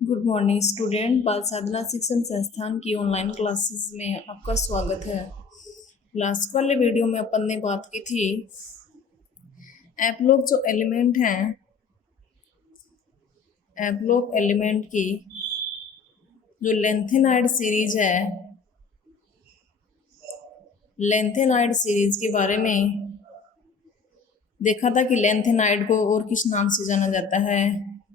Good morning student. बाल साधना शिक्षण संस्थान की ऑनलाइन क्लासेस में आपका स्वागत है। लास्ट वाले वीडियो में अपन ने बात की थी एप्लोक जो एलिमेंट हैं, एप्लोक एलिमेंट की जो लेंथेनाइड सीरीज है, लेंथेनाइड सीरीज के बारे में देखा था कि लेंथेनाइड को और किस नाम से जाना जाता है,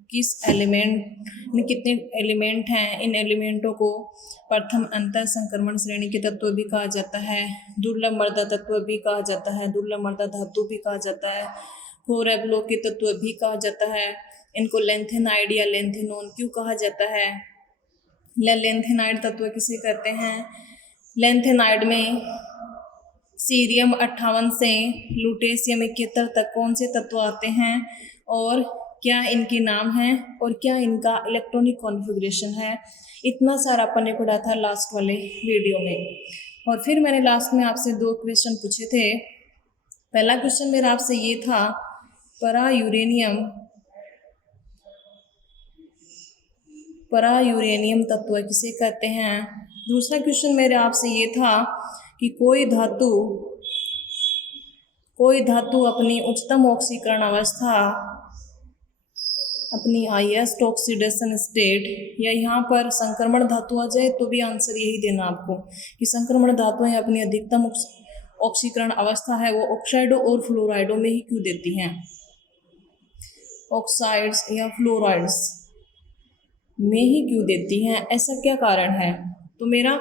किस एलिमेंट में कितने एलिमेंट हैं, इन एलिमेंटों को प्रथम अंतर संक्रमण श्रेणी के तत्व भी कहा जाता है, दुर्लभ मर्दा तत्व भी कहा जाता है, दुर्लभ मर्दा धातु भी कहा जाता है, फोर एप्लोक के तत्व भी कहा जाता है। इनको लेंथेनाइड या लेंथेनोन क्यों कहा जाता है? लेंथेनाइड तत्व किसे कहते हैं? लेंथेनाइड में सीरियम 58 से लुटेशियम 71 तक कौन से तत्व आते हैं और क्या इनके नाम हैं और क्या इनका इलेक्ट्रॉनिक कॉन्फ़िगरेशन है? इतना सारा अपन ने पढ़ा था लास्ट वाले वीडियो में। और फिर मैंने लास्ट में आपसे 2 क्वेश्चन पूछे थे। पहला क्वेश्चन मेरा आपसे ये था, परा यूरेनियम तत्व किसे कहते हैं? दूसरा क्वेश्चन मेरे आपसे ये था कि कोई धातु अपनी उच्चतम ऑक्सीकरण अवस्था, अपनी हाईएस्ट ऑक्सीडेशन स्टेट, या यहाँ पर संक्रमण धातु आ जाए तो भी आंसर यही देना आपको कि संक्रमण धातुएं अपनी अधिकतम ऑक्सीकरण अवस्था है वो ऑक्साइडो और फ्लोराइडो में ही क्यों देती हैं? ऑक्साइड्स या फ्लोराइड्स में ही क्यों देती हैं, ऐसा क्या कारण है? तो मेरा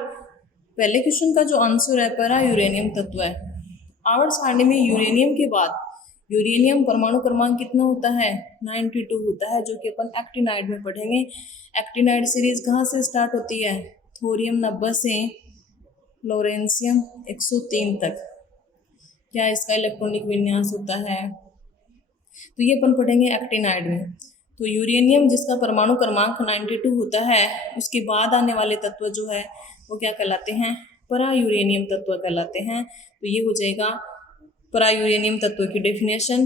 पहले क्वेश्चन का जो आंसर है परा यूरेनियम तत्व है। आवर्त सारणी में यूरेनियम के बाद यूरेनियम परमाणु क्रमांक कितना होता है? 92 होता है, जो कि अपन एक्टिनाइड में पढ़ेंगे। एक्टिनाइड सीरीज कहाँ से स्टार्ट होती है? थोरियम 90 से फ्लोरेंसियम 103 तक। क्या इसका इलेक्ट्रॉनिक विन्यास होता है? तो ये अपन पढ़ेंगे एक्टिनाइड में। तो यूरेनियम जिसका परमाणु क्रमांक 92 होता है, उसके बाद आने वाले तत्व जो है वो क्या कहलाते हैं? परा यूरेनियम तत्व कहलाते हैं। तो ये हो जाएगा परा यूरेनियम तत्व की डेफिनेशन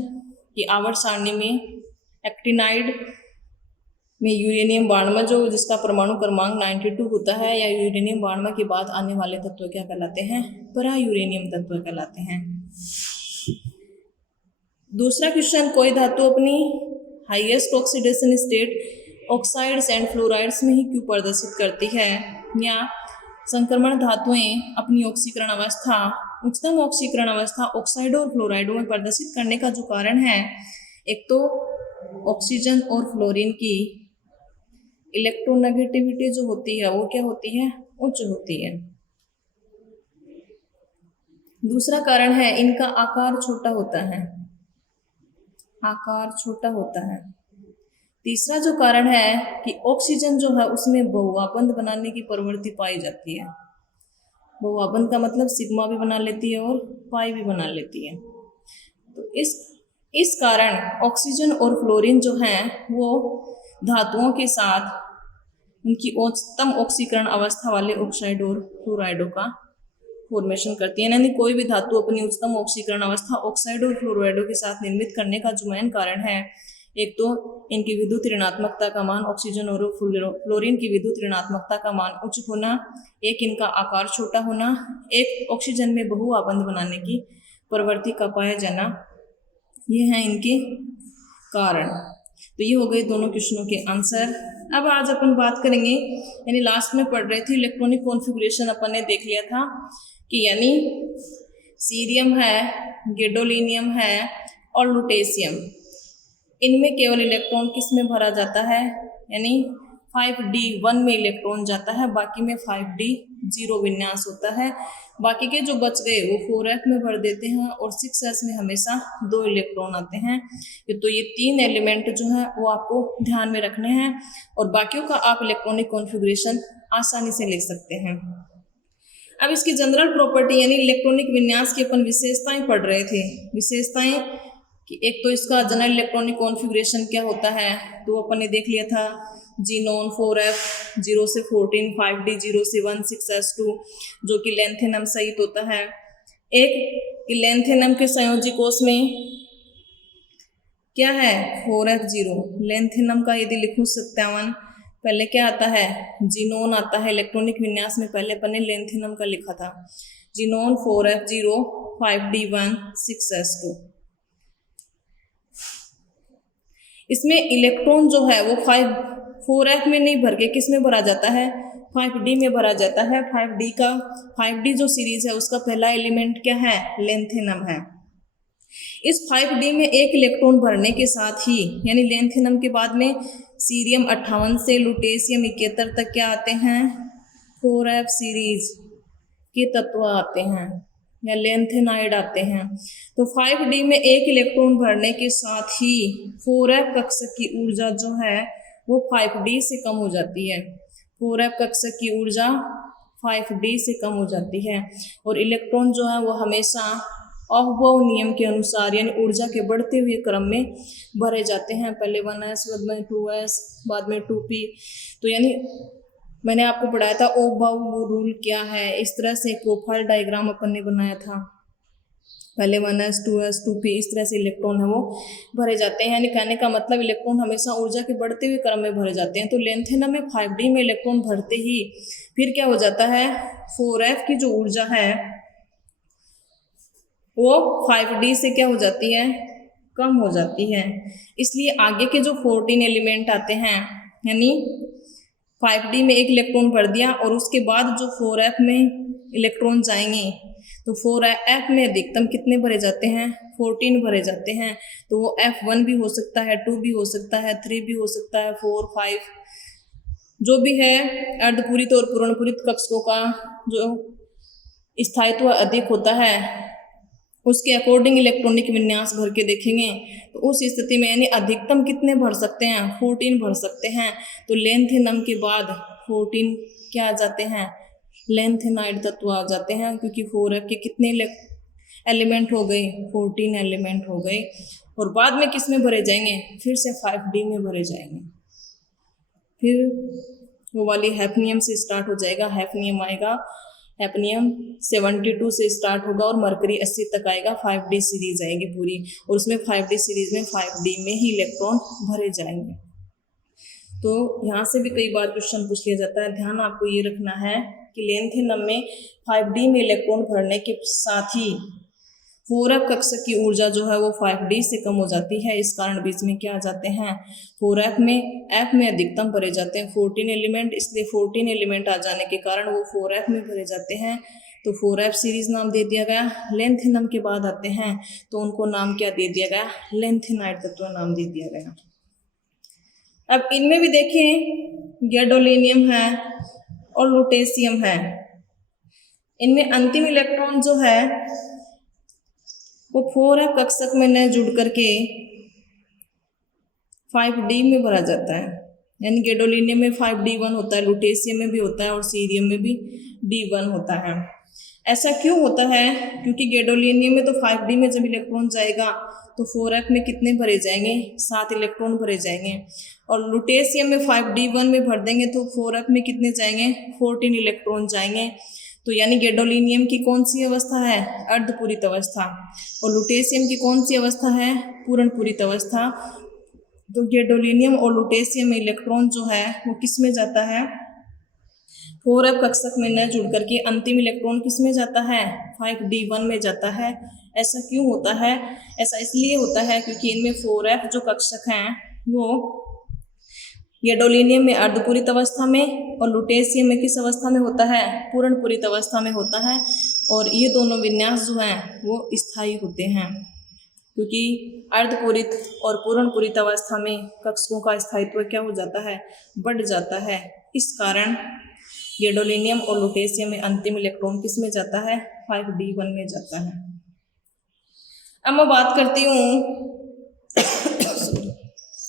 कि आवर्त सारणी में एक्टिनाइड में यूरेनियम 92 जो जिसका परमाणु क्रमांक 92 होता है, या यूरेनियम 92 के बाद आने वाले तत्व क्या कहलाते हैं? परा यूरेनियम तत्व कहलाते हैं। दूसरा क्वेश्चन, कोई धातु अपनी highest oxidation state oxides and fluorides में ही क्यों प्रदर्शित करती है? या संक्रमण धातुएं अपनी ऑक्सीकरण अवस्था, उच्चतम ऑक्सीकरण अवस्था ऑक्साइडो और फ्लोराइडो में प्रदर्शित करने का जो कारण है, एक तो ऑक्सीजन और फ्लोरीन की इलेक्ट्रोनेगेटिविटी जो होती है वो क्या होती है? उच्च होती है। दूसरा कारण है इनका आकार छोटा होता है, आकार छोटा होता है। तीसरा जो कारण है कि ऑक्सीजन जो है उसमें बहुआबंध बनाने की प्रवृत्ति पाई जाती है। बहुआबंध का मतलब सिग्मा भी बना लेती है और पाई भी बना लेती है। तो इस कारण ऑक्सीजन और फ्लोरीन जो हैं वो धातुओं के साथ उनकी उच्चतम ऑक्सीकरण अवस्था वाले ऑक्साइड और फ्लोराइडो का फॉर्मेशन करती है। यानी कोई भी धातु अपनी उच्चतम ऑक्सीकरण अवस्था ऑक्साइड और फ्लोराइडो के साथ निर्मित करने का जो मेन कारण है, एक तो इनकी विद्युत ऋणात्मकता का मान, ऑक्सीजन और फ्लोरीन की विद्युत ऋणात्मकता का मान उच्च होना, एक इनका आकार छोटा होना, एक ऑक्सीजन में बहुआबंध बनाने की प्रवृत्ति का पाया जाना, ये हैं इनके कारण। तो ये हो गए दोनों क्वेश्चनों के आंसर। अब आज अपन बात करेंगे, यानी लास्ट में पढ़ रहे थे इलेक्ट्रॉनिक कॉन्फ़िगरेशन अपन ने देख लिया था कि यानी सीरियम है, गैडोलीनियम है और लुटेशियम, इनमें केवल इलेक्ट्रॉन किस में भरा जाता है? यानी 5d1 में इलेक्ट्रॉन जाता है, बाकी में 5d0 विन्यास होता है। बाकी के जो बच गए वो 4f में भर देते हैं और 6s में हमेशा 2 इलेक्ट्रॉन आते हैं। तो ये 3 एलिमेंट जो है वो आपको ध्यान में रखने हैं और बाकियों का आप इलेक्ट्रॉनिक कॉन्फ़िगरेशन आसानी से लिख सकते हैं। अब इसकी जनरल प्रॉपर्टी यानी इलेक्ट्रॉनिक विन्यास की अपन विशेषताएं पढ़ रहे थे। विशेषताएं कि एक तो इसका जनरल इलेक्ट्रॉनिक कॉन्फ़िगरेशन क्या होता है, तो अपन ने देख लिया था जीनोन 4f 0 से 14, 5d 0 से 1, 6s2 जो कि लेंथेनम सहित होता है। एक लेंथेनम के संयोजी कोष में क्या है? 4f0। लेंथेनम का यदि लिखूं 57, पहले क्या आता है, जीनोन आता है। इलेक्ट्रॉनिक विन्यास में पहले अपन ने लेंथेनम का लिखा था, जीनोन 4f0 5d1 6s2। इसमें इलेक्ट्रॉन जो है वो 4f में नहीं भर के किस में भरा जाता है, 5d में भरा जाता है। 5d जो सीरीज है उसका पहला एलिमेंट क्या है, लेंथेनम है। इस 5d में एक इलेक्ट्रॉन भरने के साथ ही, यानी लेंथेनम के बाद में सीरियम 58 से लुटेशियम 71 तक क्या आते हैं, 4f सीरीज के तत्व आते हैं या लेंथेनाइड आते हैं। तो 5d में एक इलेक्ट्रॉन भरने के साथ ही 4f कक्षक की ऊर्जा जो है वो 5d से कम हो जाती है। 4f कक्षक की ऊर्जा 5d से कम हो जाती है और इलेक्ट्रॉन जो है वो हमेशा अफबाउ नियम के अनुसार यानी ऊर्जा के बढ़ते हुए क्रम में भरे जाते हैं। पहले 1s, बाद में 2s, बाद में 2p। तो यानी मैंने आपको पढ़ाया था अफबाउ रूल क्या है, इस तरह से प्रोफाइल डायग्राम अपन ने बनाया था। पहले 1s, 2s, 2p, इस तरह से इलेक्ट्रॉन है वो भरे जाते हैं। यानी कहने का मतलब इलेक्ट्रॉन हमेशा ऊर्जा के बढ़ते हुए क्रम में भरे जाते हैं। तो लेंथेनम में 5d में इलेक्ट्रॉन भरते ही फिर क्या हो जाता है, 4f की जो ऊर्जा है वो 5d से क्या हो जाती है, कम हो जाती है। इसलिए आगे के जो 14 एलिमेंट आते हैं, यानी 5d में एक इलेक्ट्रॉन भर दिया और उसके बाद जो 4f में इलेक्ट्रॉन जाएंगे तो 4f में अधिकतम कितने भरे जाते हैं, 14 भरे जाते हैं। तो वो f1 भी हो सकता है, 2 भी हो सकता है, 3 भी हो सकता है, 4, 5 जो भी है। अर्धपूरित और पूर्णपूरित कक्षकों का जो स्थायित्व अधिक होता है उसके अकॉर्डिंग इलेक्ट्रॉनिक विन्यास भर के देखेंगे। तो उस स्थिति में यानी अधिकतम कितने भर सकते हैं, 14 भर सकते हैं। तो लेंथेनम के बाद 14 क्या आ जाते हैं, लेंथेनाइड तत्व आ जाते हैं, क्योंकि 4f के कितने एलिमेंट हो गए, 14 एलिमेंट हो गए। और बाद में किस में भरे जाएंगे, फिर से 5d में भरे जाएंगे। फिर वो वाली हैफनियम से स्टार्ट हो जाएगा, हैफनियम आएगा, हैफनियम 72 से स्टार्ट होगा और मरकरी 80 तक आएगा। 5d सीरीज आएगी पूरी और उसमें 5d सीरीज में 5d में ही इलेक्ट्रॉन भरे जाएंगे। तो यहाँ से भी कई बार क्वेश्चन पूछ लिया जाता है। ध्यान आपको ये रखना है कि लेंथेनम में 5d में इलेक्ट्रॉन भरने के साथ ही 4f कक्षक की ऊर्जा जो है वो 5d से कम हो जाती है। इस कारण बीच में क्या आ जाते हैं, 4f में f में अधिकतम भरे जाते हैं 14 एलिमेंट, इसलिए 14 एलिमेंट आ जाने के कारण वो 4f में भरे जाते हैं। तो 4f सीरीज नाम दे दिया गया। लेंथेनम के बाद आते हैं तो उनको नाम क्या दे दिया गया, लेंथेनाइड तत्व नाम दे दिया गया। अब इनमें भी देखें, गैडोलीनियम है और लुटेशियम है। इनमें अंतिम इलेक्ट्रॉन जो है वो 4f कक्षक में न जुड़ करके 5d में भरा जाता है। यानी गैडोलीनियम में 5d1 होता है, लुटेशियम में भी होता है और सीरियम में भी d1 होता है। ऐसा क्यों होता है, क्योंकि गैडोलीनियम में तो 5d में जब इलेक्ट्रॉन जाएगा तो 4f में कितने भरे जाएंगे, 7 इलेक्ट्रॉन भरे जाएंगे। और लुटेशियम में 5d1 में भर देंगे तो 4f में कितने जाएंगे, 14 इलेक्ट्रॉन जाएंगे। तो यानी गैडोलीनियम की कौन सी अवस्था है, अर्धपूरित अवस्था, और लुटेशियम की कौन सी अवस्था है, पूर्णपूरित अवस्था। तो गैडोलीनियम और लुटेशियम में इलेक्ट्रॉन जो है वो किस में जाता है, 4f कक्षक में न जुड़ करके अंतिम इलेक्ट्रॉन किस में जाता है, 5d1 में जाता है। ऐसा क्यों होता है, ऐसा इसलिए होता है क्योंकि इनमें 4f जो कक्षक हैं वो गैडोलीनियम में अर्धपूरित अवस्था में और लुटेशियम में किस अवस्था में होता है, पूर्णपूरित अवस्था में होता है। और ये दोनों विन्यास जो हैं वो स्थायी होते हैं, क्योंकि अर्धपूरित और पूर्णपूरित अवस्था में कक्षकों का स्थायित्व क्या हो जाता है, बढ़ जाता है। इस कारण गैडोलीनियम और लुटेशियम में अंतिम इलेक्ट्रॉन किस में जाता है, 5d1 में जाता है। अब मैं बात करती हूँ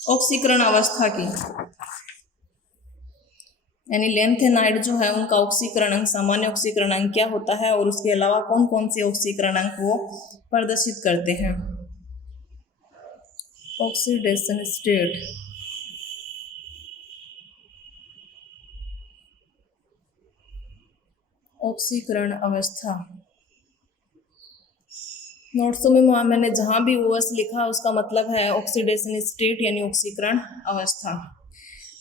ऑक्सीकरण अवस्था की, यानी लेंथेनाइड जो है उनका ऑक्सीकरण अंक, सामान्य ऑक्सीकरण अंक क्या होता है और उसके अलावा कौन कौन से ऑक्सीकरण अंक वो प्रदर्शित करते हैं। ऑक्सीडेशन स्टेट, ऑक्सीकरण अवस्था। नोट्सों में मैंने जहाँ भी ओएस लिखा उसका मतलब है ऑक्सीडेशन स्टेट यानी ऑक्सीकरण अवस्था।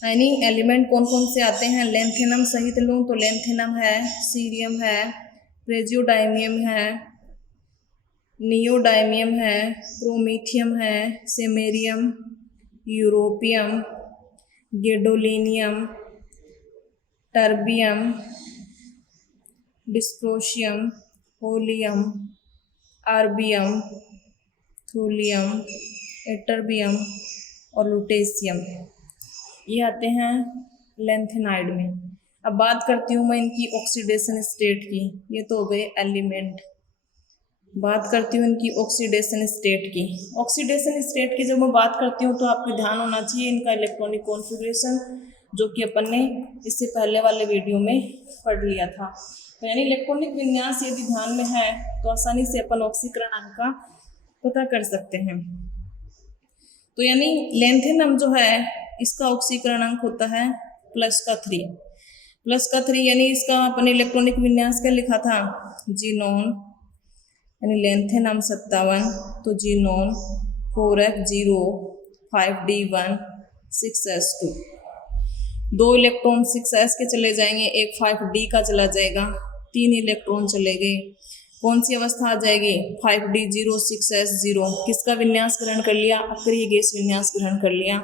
यानी एलिमेंट कौन कौन से आते हैं, लेंथेनम सहित लूँ तो लेंथेनम है, सीरियम है, प्रेजियोडाइमियम है, नियोडाइमियम है, प्रोमीथियम है, samarium, europium, gadolinium, terbium, dysprosium, holmium, erbium, thulium, ytterbium और लुटेशियम, ये आते हैं लेंथेनाइड में। अब बात करती हूँ मैं इनकी ऑक्सीडेशन स्टेट की। ये तो हो गए एलिमेंट। बात करती हूँ इनकी ऑक्सीडेशन स्टेट की। ऑक्सीडेशन स्टेट की जब मैं बात करती हूँ तो आपको ध्यान होना चाहिए इनका इलेक्ट्रॉनिक कॉन्फ़िगरेशन, जो कि अपन ने इससे पहले वाले वीडियो में पढ़ लिया था। तो यानी इलेक्ट्रॉनिक विन्यास यदि ध्यान में है तो आसानी से अपन ऑक्सीकरण अंक का पता कर सकते हैं। तो यानी लेंथेनम जो है इसका ऑक्सीकरण अंक होता है +3 यानी इसका अपन इलेक्ट्रॉनिक विन्यास क्या लिखा था, जीनोन, यानी लेंथेनम 57 तो xenon 4f0 5d1 6s2, 2 electron 6s के चले जाएंगे, एक 5d का चला जाएगा, 3 इलेक्ट्रॉन चले गए। कौन सी अवस्था आ जाएगी, 5d0 6s0, किसका विन्यास ग्रहण कर लिया, अक्रिय गैस विन्यास ग्रहण कर लिया।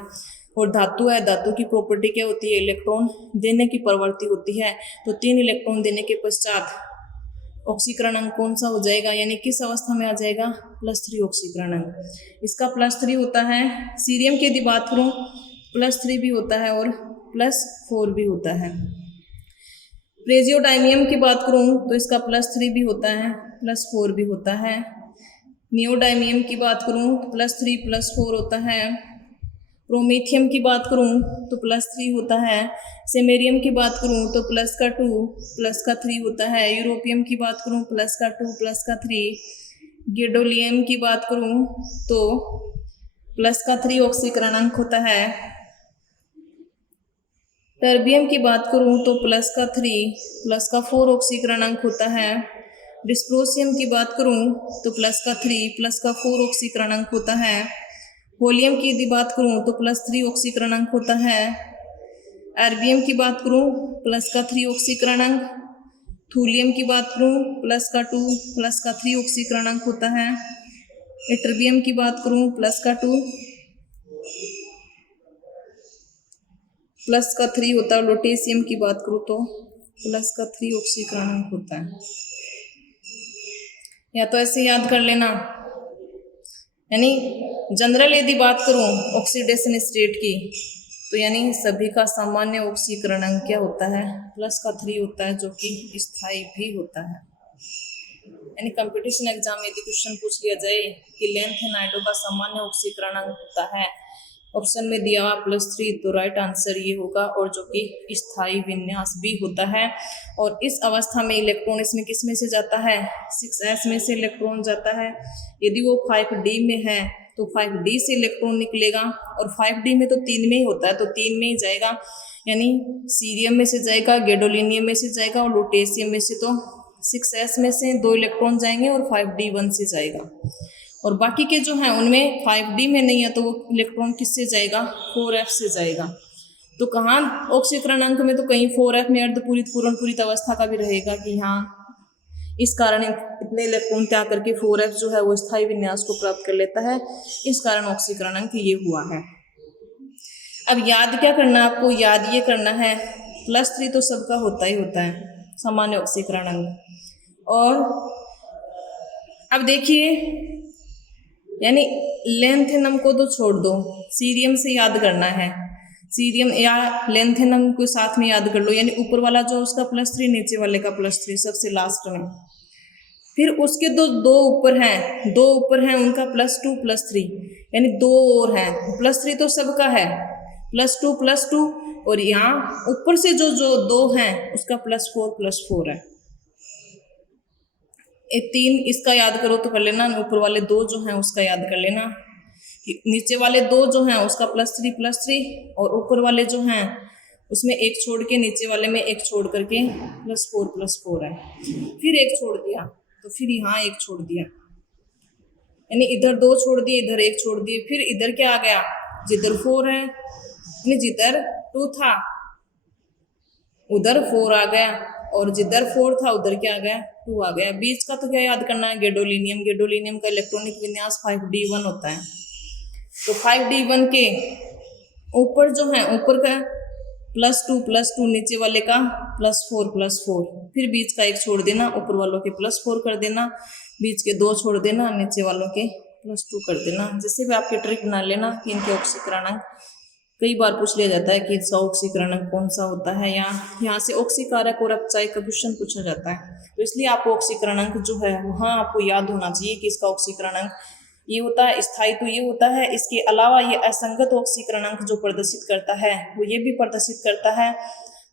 और धातु है, धातु की प्रॉपर्टी क्या होती है, इलेक्ट्रॉन देने की प्रवृत्ति होती है। तो 3 इलेक्ट्रॉन देने के पश्चात ऑक्सीकरण अंक कौन सा हो जाएगा, यानी किस अवस्था में आ जाएगा, +3 ऑक्सीकरण अंक। इसका +3 होता है। सीरियम की यदि बात करूँ +3 भी होता है और +4 भी होता है। प्रेजियोडाइमियम की बात करूँ तो इसका +3 भी होता है, +4 भी होता है। नियोडाइमियम की बात करूँ तो +3 +4 होता है। प्रोमीथियम की बात करूँ तो +3 होता है। सेमेरियम की बात करूँ तो +2 +3 होता है। यूरोपियम की बात करूँ +2 +3। गेडोलियम की बात करूँ तो +3 ऑक्सीकरण अंक होता है। टर्बियम की बात करूँ तो +3 +4 ऑक्सीकरण अंक होता है। डिस्प्रोशियम की बात करूँ तो +3 +4 ऑक्सीकरण अंक होता है। होलियम की यदि बात करूँ तो +3 ऑक्सीकरण अंक होता है। आर्बियम की बात करूँ +3 ऑक्सीकरण अंक। थूलियम की बात करूँ +2 +3 ऑक्सीकरण अंक होता है। एटर्बियम की बात करूँ +2 होता है। लुटेशियम की बात करूँ तो +3 ऑक्सीकरण अंक होता है। या तो ऐसे याद कर लेना, यानी जनरल यदि बात करूँ ऑक्सीडेशन स्टेट की तो यानी सभी का सामान्य ऑक्सीकरण अंक क्या होता है, +3 होता है, जो कि स्थायी भी होता है। यानी कंपटीशन एग्जाम में यदि क्वेश्चन पूछ लिया जाए कि लेंथेनाइडो का सामान्य ऑक्सीकरण अंक होता है, ऑप्शन में दिया हुआ +3, तो राइट आंसर ये होगा, और जो कि स्थायी विन्यास भी होता है। और इस अवस्था में इलेक्ट्रॉन इसमें किस में से जाता है, 6s में से इलेक्ट्रॉन जाता है। यदि वो 5d में है तो 5d से इलेक्ट्रॉन निकलेगा, और 5d में तो 3 में ही होता है तो 3 में ही जाएगा, यानी सीरियम में से जाएगा, गेडोलिनियम में से जाएगा, और लुटेशियम में से तो 6s में से 2 इलेक्ट्रॉन जाएंगे और 5d 1 से जाएगा। और बाकी के जो हैं उनमें 5d में नहीं है तो वो इलेक्ट्रॉन किससे जाएगा, 4f से जाएगा। तो कहाँ ऑक्सीकरण अंक में तो कहीं 4f में अर्धपूरित पूर्ण पूरित अवस्था का भी रहेगा कि हाँ इस कारण इतने इलेक्ट्रॉन त्याग करके 4f जो है वो स्थायी विन्यास को प्राप्त कर लेता है, इस कारण ऑक्सीकरण अंक ये हुआ है। अब याद क्या करना आपको, याद ये करना है +3 तो सबका होता ही होता है, सामान्य ऑक्सीकरण अंक। और अब देखिए, यानी लेंथेनम को तो छोड़ दो, सीरियम से याद करना है। सीरियम या लेंथेनम को साथ में याद कर लो, यानी ऊपर वाला जो उसका +3, नीचे वाले का +3, सबसे लास्ट में। फिर उसके दो ऊपर हैं उनका +2 +3, यानी 2 और हैं। +3 तो सबका है, +2 और यहाँ ऊपर से जो 2 हैं उसका +4 है। 3 इसका याद करो तो कर लेना, ऊपर वाले 2 जो हैं उसका याद कर लेना, नीचे वाले 2 जो हैं उसका +3 और ऊपर वाले जो हैं उसमें एक छोड़ के, नीचे वाले में एक छोड़ करके +4 है। फिर एक छोड़ दिया तो फिर यहाँ एक छोड़ दिया, यानी इधर 2 छोड़ दिए, इधर एक छोड़ दिए, फिर इधर क्या आ गया, जिधर 4 है जिधर 2 था उधर 4 आ गया, और जिधर 4 था उधर क्या आ गया, 2 आ गया। बीच का तो क्या याद करना है, गैडोलीनियम। गैडोलीनियम का इलेक्ट्रॉनिक विन्यास 5d1 होता है। तो 5d1 के ऊपर जो है, ऊपर का +2 नीचे वाले का +4, फिर बीच का एक छोड़ देना, ऊपर वालों के +4 कर देना, बीच के 2 छोड़ देना, नीचे वालों के +2 कर देना। जिससे भी आपके ट्रिक बना लेना कि इनके ऑक्सीकरणांक, कई बार पूछ लिया जाता है कि इसका ऑक्सीकरणांक कौन सा होता है, या यहाँ से ऑक्सीकारक और अपचायक का क्वेश्चन पूछा जाता है। तो इसलिए आपको ऑक्सीकरणांक जो है वहाँ आपको याद होना चाहिए कि इसका ऑक्सीकरणांक ये होता है, स्थायित्व ये होता है। इसके अलावा ये असंगत ऑक्सीकरणांक जो प्रदर्शित करता है वो ये भी प्रदर्शित करता है।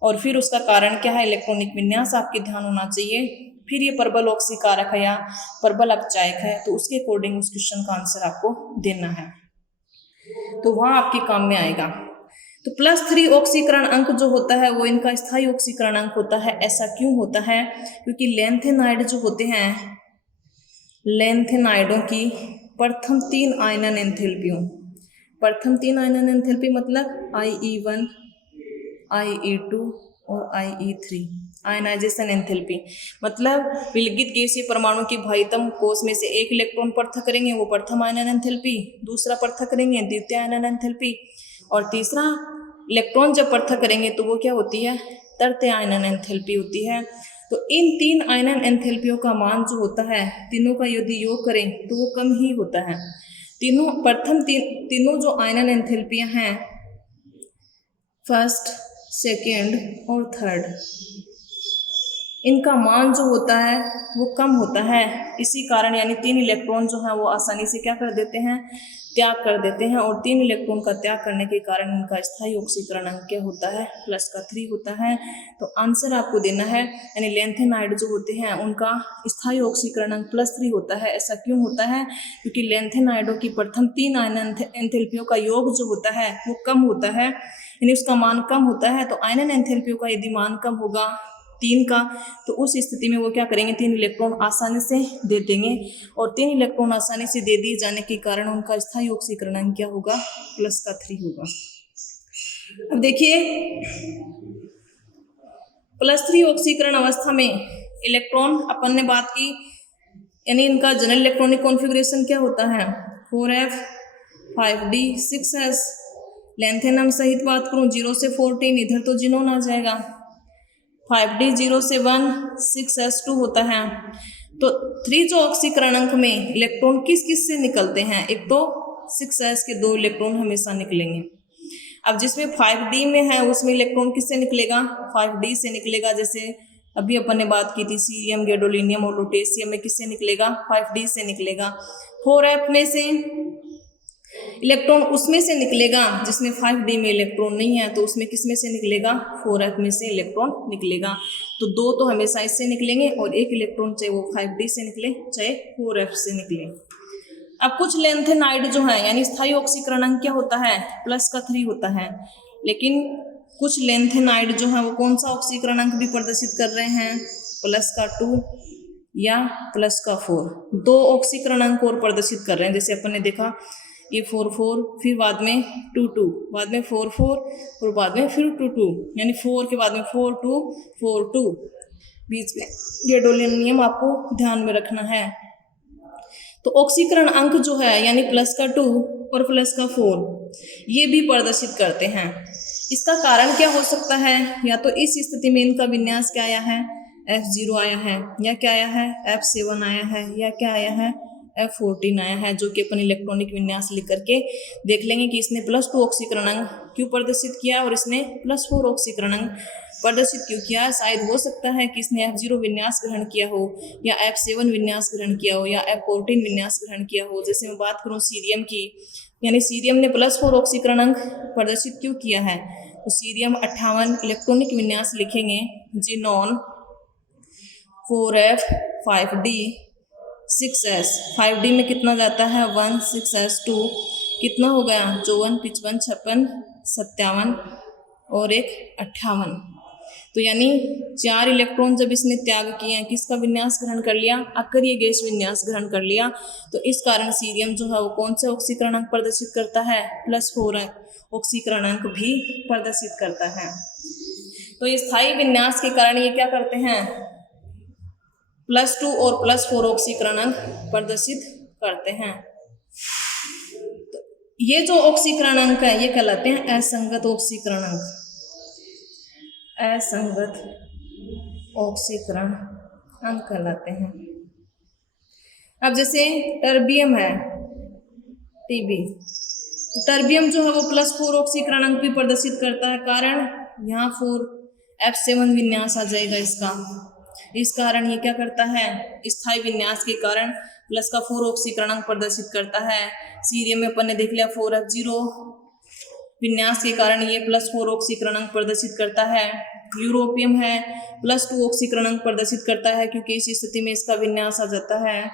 और फिर उसका कारण क्या है, इलेक्ट्रॉनिक विन्यास आपके ध्यान होना चाहिए। फिर ये प्रबल ऑक्सीकारक है या प्रबल अपचायक है, तो उसके अकॉर्डिंग उस क्वेश्चन का आंसर आपको देना है, तो वहाँ आपके काम में आएगा। तो +3 ऑक्सीकरण अंक जो होता है वो इनका स्थायी ऑक्सीकरण अंक होता है। ऐसा क्यों होता है, क्योंकि लैंथेनाइड जो होते हैं, लैंथेनाइडों की प्रथम 3 आयनन एंथैल्पियों, प्रथम 3 आयनन एंथैल्पी मतलब IE1, IE2 और IE3 आयनाइजेशन एंथैल्पी, मतलब विलगित गैसीय परमाणु की भाइतम कोष में से एक इलेक्ट्रॉन पृथक करेंगे वो प्रथम आयनन एंथैल्पी, दूसरा पृथक करेंगे द्वितीय आयनन एंथैल्पी, और तीसरा इलेक्ट्रॉन जब पृथक करेंगे तो वो क्या होती है, तृतीय आयनन एंथैल्पी होती है। तो इन 3 आयनन एंथैल्पियों का मान जो होता है, तीनों का यदि योग करें तो वो कम ही होता है। तीनों जो आयनन एंथैल्पियां हैं, फर्स्ट, सेकेंड और थर्ड, इनका मान जो होता है वो कम होता है। इसी कारण यानी 3 इलेक्ट्रॉन जो है वो आसानी से क्या कर देते हैं, त्याग कर देते हैं, और 3 इलेक्ट्रॉन का त्याग करने के कारण इनका स्थायी ऑक्सीकरण अंक क्या होता है, +3 होता है। तो आंसर आपको देना है, यानी लैंथेनाइड जो होते हैं उनका स्थायी ऑक्सीकरण अंक +3 होता है। ऐसा क्यों होता है, क्योंकि लैंथेनाइडों की प्रथम 3 आयनन एंथैल्पियों का योग जो होता है वो कम होता है, यानी उसका मान कम होता है। तो आयनन एंथैल्पियों का यदि मान कम होगा 3 का, तो उस स्थिति में वो क्या करेंगे, 3 इलेक्ट्रॉन आसानी से दे देंगे, और 3 इलेक्ट्रॉन आसानी से दे दिए जाने के कारण उनका स्थायी ऑक्सीकरण अंक क्या होगा, +3 होगा। अब देखिए, +3 ऑक्सीकरण अवस्था में इलेक्ट्रॉन, अपन ने बात की, यानी इनका जनरल इलेक्ट्रॉनिक कॉन्फ़िगरेशन क्या होता है, 4f 5d 6s। लैंथेनम सहित बात करूं 0 से 14, इधर तो जिनोन आ जाएगा। 5d 0 से 1 6s2 होता है। तो 3 जो ऑक्सीकरण अंक में इलेक्ट्रॉन किस किस से निकलते हैं, एक तो 6s के 2 इलेक्ट्रॉन हमेशा निकलेंगे। अब जिसमें 5d में है उसमें इलेक्ट्रॉन किससे निकलेगा, 5d से निकलेगा। जैसे अभी अपन ने बात की थी सीरियम, गैडोलीनियम और लुटेशियम में किससे निकलेगा, 5d से निकलेगा। 4f में से इलेक्ट्रॉन उसमें से निकलेगा जिसमें 5d में इलेक्ट्रॉन नहीं है, तो उसमें किस में से निकलेगा, 4f में से इलेक्ट्रॉन निकलेगा। तो 2 तो हमेशा इससे निकलेंगे, और एक इलेक्ट्रॉन चाहे वो 5d से निकले चाहे 4f से निकले। अब कुछ लैंथेनाइड जो है, यानी स्थायी ऑक्सीकरण अंक क्या होता है, +3 होता है, लेकिन कुछ लैंथेनाइड जो है वो कौन सा ऑक्सीकरण अंक भी प्रदर्शित कर रहे हैं, +2 या +4, 2 ऑक्सीकरण अंक और प्रदर्शित कर रहे हैं। जैसे अपन ने देखा ये 4 फिर बाद में 2 बाद में 4 और बाद में फिर 2, यानी 4 के बाद में 4 बीच में गैडोलीनियम आपको ध्यान में रखना है। तो ऑक्सीकरण अंक जो है यानी +2 और +4 ये भी प्रदर्शित करते हैं। इसका कारण क्या हो सकता है, या तो इस स्थिति में इनका विन्यास क्या आया है, F0 आया है, या क्या आया है, F7 आया है, या क्या आया है, F14 आया है, जो कि अपन इलेक्ट्रॉनिक विन्यास लिख करके देख लेंगे कि इसने +2 ऑक्सीकरण अंक क्यों प्रदर्शित किया और इसने +4 ऑक्सीकरण अंक प्रदर्शित क्यों किया है। शायद हो सकता है कि इसने F0 विन्यास ग्रहण किया हो, या F7 विन्यास ग्रहण किया हो, या F14 विन्यास ग्रहण किया हो। जैसे मैं बात करूँ सीरियम की, यानी सीरियम ने +4 ऑक्सीकरण अंक प्रदर्शित क्यों किया है, तो सीरियम 58 इलेक्ट्रॉनिक विन्यास लिखेंगे, xenon 4f 5d 6s, 5d में कितना जाता है 1, 6s2 कितना हो गया 54, 55, 56, 57 और एक 58। तो यानी 4 इलेक्ट्रॉन जब इसने त्याग किए हैं, किसका विन्यास ग्रहण कर लिया, अक्रिय गैस विन्यास ग्रहण कर लिया, तो इस कारण सीरियम जो है वो कौन से ऑक्सीकरणांक प्रदर्शित करता है, +4 ऑक्सीकरणांक भी प्रदर्शित करता है। तो स्थायी विन्यास के कारण ये क्या करते हैं, +2 और +4 ऑक्सीकरणांक प्रदर्शित करते हैं। तो ये जो ऑक्सीकरणांक है ये कहलाते हैं असंगत ऑक्सीकरणांक, असंगत ऑक्सीकरण अंक कहलाते हैं। अब जैसे टर्बियम है, टीबी, तो टर्बियम जो है वो +4 ऑक्सीकरण अंक भी प्रदर्शित करता है, कारण यहाँ 4F7 विन्यास आ जाएगा इसका। इस कारण ये क्या करता है, स्थायी विन्यास के कारण +4 ऑक्सीकरण अंक प्रदर्शित करता है। सीरियम में अपन ने देख लिया 4F0 विन्यास के कारण ये +4 ऑक्सीकरण अंक प्रदर्शित करता है। यूरोपियम है +2 ऑक्सीकरण अंक प्रदर्शित करता है, क्योंकि इस स्थिति में इसका विन्यास आ जाता है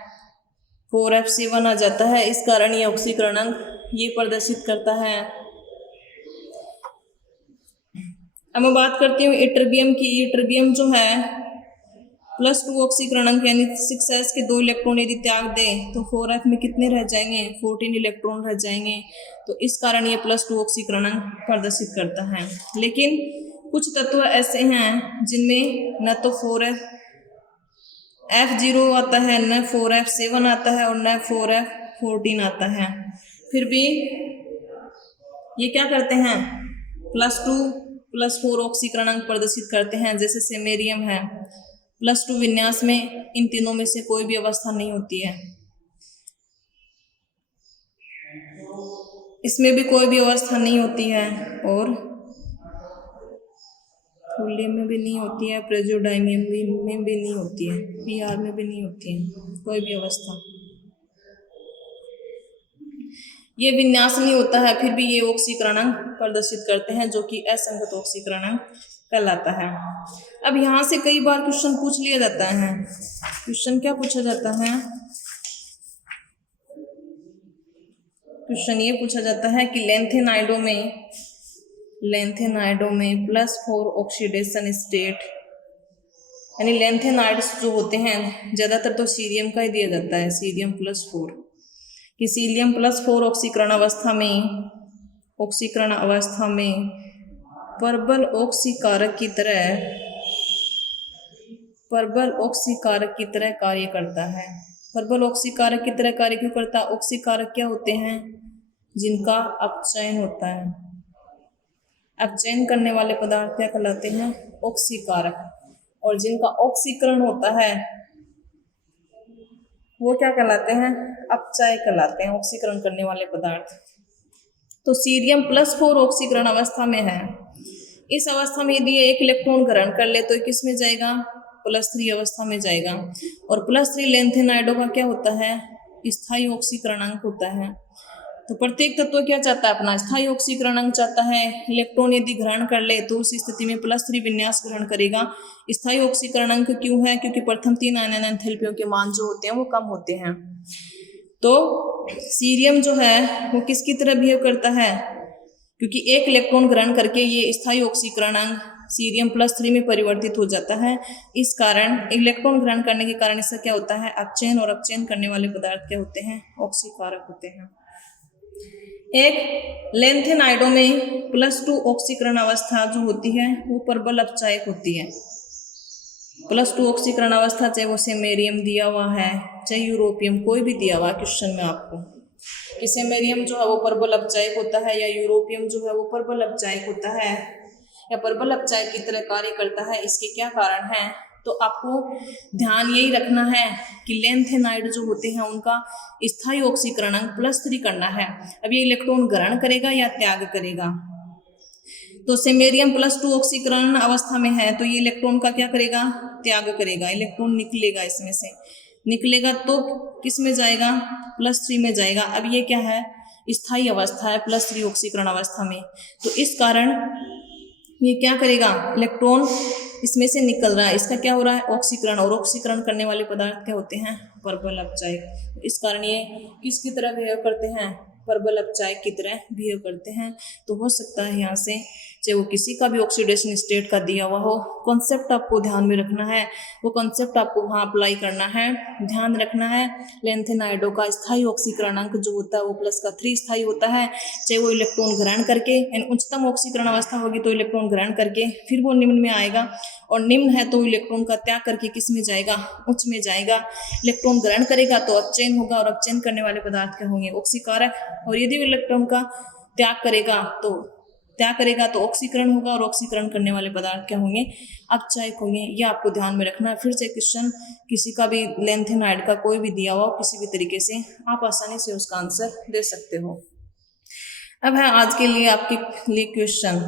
4F7 आ जाता है, इस कारण ये ऑक्सीकरण अंक ये प्रदर्शित करता है। अब मैं बात करती हूँ इटर्बियम की। इटर्बियम जो है +2 ऑक्सीकरण अंक यानी 6s के 2 इलेक्ट्रॉन यदि त्याग दें तो 4f में कितने रह जाएंगे, 14 इलेक्ट्रॉन रह जाएंगे, तो इस कारण ये +2 ऑक्सीकरण अंक प्रदर्शित करता है। लेकिन कुछ तत्व ऐसे हैं जिनमें न तो 4F0 आता है, न 4F7 आता है और न 4F14 आता है, फिर भी ये क्या करते हैं, +2 +4 ऑक्सीकरण अंक प्रदर्शित करते हैं। जैसे सेमेरियम है, +2 विन्यास में इन तीनों में से कोई भी अवस्था नहीं होती है, इसमें भी कोई भी अवस्था नहीं होती है, और थोलियम में भी नहीं होती है, प्रेजोडाइमियम में भी नहीं होती है, PR में भी नहीं होती है कोई भी अवस्था। ये विन्यास नहीं होता है, फिर भी ये ऑक्सीकरण अंक प्रदर्शित करते हैं, जो कि असंगत ऑक्सीकरण अंक कहलाता है। अब यहाँ से कई बार क्वेश्चन पूछ लिया जाता है। क्वेश्चन क्या पूछा जाता है, क्वेश्चन ये पूछा जाता है कि लेंथेनाइडो में +4 ऑक्सीडेशन स्टेट, यानी लेंथेनाइड्स जो होते हैं, ज़्यादातर तो सीरियम का ही दिया जाता है, सीरियम +4, कि सीरियम +4 ऑक्सीकरण अवस्था में प्रबल ऑक्सीकारक की तरह कार्य करता है। प्रबल ऑक्सीकारक की तरह कार्य क्यों करता है? ऑक्सीकारक क्या होते हैं, जिनका अपचयन होता है। अपचयन करने वाले पदार्थ क्या कहलाते हैं, ऑक्सीकारक, और जिनका ऑक्सीकरण होता है वो क्या कहलाते हैं, अपचय कहलाते हैं, ऑक्सीकरण करने वाले पदार्थ। तो सीरियम +4 ऑक्सीकरण अवस्था में है। इस अवस्था में यदि एक इलेक्ट्रॉन ग्रहण कर ले तो किस में जाएगा, +3 अवस्था में जाएगा, और +3 लेंथेनाइडो का क्या होता है, स्थायी ऑक्सीकरणांक होता है। तो प्रत्येक तत्व क्या चाहता है, अपना स्थायी ऑक्सीकरणांक चाहता है। इलेक्ट्रॉन यदि ग्रहण कर ले तो उस स्थिति में +3 विन्यास ग्रहण करेगा। स्थायी ऑक्सीकरणांक क्यों है, क्योंकि प्रथम 3 आयनन एंथैल्पियों के मान जो होते हैं वो कम होते हैं। तो सीरियम जो है वो किसकी तरह बिहेव करता है, क्योंकि एक इलेक्ट्रॉन ग्रहण करके ये स्थायी ऑक्सीकरणांक सीरियम +3 में परिवर्तित हो जाता है। इस कारण इलेक्ट्रॉन ग्रहण करने के कारण इसका क्या होता है, अपचयन, और अपचयन करने वाले पदार्थ क्या होते हैं, ऑक्सीकारक होते हैं। एक लेंथेनाइडो में +2 ऑक्सीकरण अवस्था जो होती है वो प्रबल अपचायक होती है। +2 ऑक्सीकरण अवस्था, चाहे वो सेमेरियम दिया हुआ है, चाहे यूरोपियम, कोई भी दिया हुआ क्वेश्चन में आपको, कि सेमेरियम जो है वो प्रबल अपचायक होता है, या यूरोपियम जो है वो प्रबल अपचायक होता है, या प्रबल अपचायक की तरह कार्य करता है, इसके क्या कारण हैं, तो आपको ध्यान यही रखना है कि लेंथेनाइड जो होते हैं उनका स्थायी ऑक्सीकरणांक +3 करना है। अब ये इलेक्ट्रॉन ग्रहण करेगा या त्याग करेगा, तो सेमेरियम +2 ऑक्सीकरण अवस्था में है तो ये इलेक्ट्रॉन का क्या करेगा, त्याग करेगा, इलेक्ट्रॉन निकलेगा, इसमें से निकलेगा तो किस में जाएगा, +3 में जाएगा। अब ये क्या है, स्थायी अवस्था है +3 ऑक्सीकरण अवस्था में, तो इस कारण ये क्या करेगा, इलेक्ट्रॉन इसमें से निकल रहा है, इसका क्या हो रहा है, ऑक्सीकरण, और ऑक्सीकरण करने वाले पदार्थ क्या होते हैं, प्रबल अपचायक। इस कारण ये किसकी तरह बिहेव करते हैं, प्रबल अपचायक की तरह बिहेव करते हैं। तो हो सकता है यहाँ से चाहे वो किसी का भी ऑक्सीडेशन स्टेट का दिया हुआ हो, कॉन्सेप्ट आपको ध्यान में रखना है, वो कॉन्सेप्ट आपको वहाँ अप्लाई करना है, ध्यान रखना है। लैंथेनाइडो का स्थायी ऑक्सीकरणांक जो होता है वो +3 स्थायी होता है, चाहे वो इलेक्ट्रॉन ग्रहण करके, यानी उच्चतम ऑक्सीकरण अवस्था होगी तो इलेक्ट्रॉन ग्रहण करके फिर वो निम्न में आएगा, और निम्न है तो इलेक्ट्रॉन का त्याग करके किस में जाएगा, उच्च में जाएगा। इलेक्ट्रॉन ग्रहण करेगा तो अपचयन होगा, और अपचयन करने वाले पदार्थ क्या होंगे, ऑक्सीकारक, और यदि इलेक्ट्रॉन का त्याग करेगा तो ऑक्सीकरण होगा, और ऑक्सीकरण करने वाले पदार्थ क्या होंगे, अपचायक होंगे। यह आपको ध्यान में रखना है। फिर से क्वेश्चन किसी का भी लैंथेनाइड का कोई भी दिया हुआ किसी भी तरीके से आप आसानी से उसका आंसर दे सकते हो। अब है आज के लिए आपके लिए क्वेश्चन।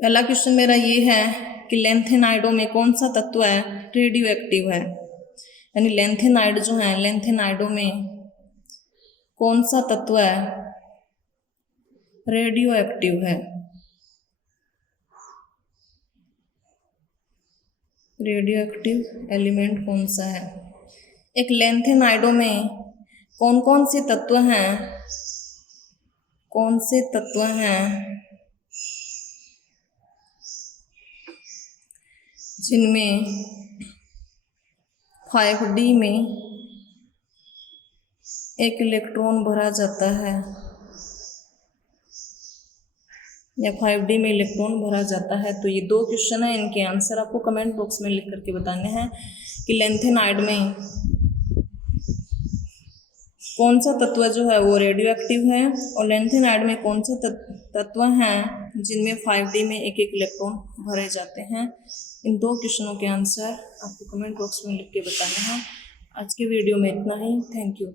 पहला क्वेश्चन मेरा ये है कि लैंथेनाइडो में कौन सा तत्व है रेडियो एक्टिव है, यानी लैंथेनाइड जो है, लैंथेनाइडो में कौन सा तत्व है रेडियो एक्टिव है। रेडियो एक्टिव एलिमेंट कौन सा है। एक लैंथेनाइडो में कौन कौन से तत्व हैं, कौन से तत्व हैं जिनमें 5D में एक इलेक्ट्रॉन भरा जाता है, या 5D में इलेक्ट्रॉन भरा जाता है। तो ये 2 क्वेश्चन है, इनके आंसर आपको कमेंट बॉक्स में लिख करके बताने हैं कि लैंथेनाइड में कौन सा तत्व जो है वो रेडियो एक्टिव है, और लैंथेनाइड में कौन सा तत्व हैं जिनमें 5D में एक एक इलेक्ट्रॉन भरे जाते हैं। इन 2 क्वेश्चनों के आंसर आपको कमेंट बॉक्स में लिख के बताने हैं। आज के वीडियो में इतना ही। Thank you.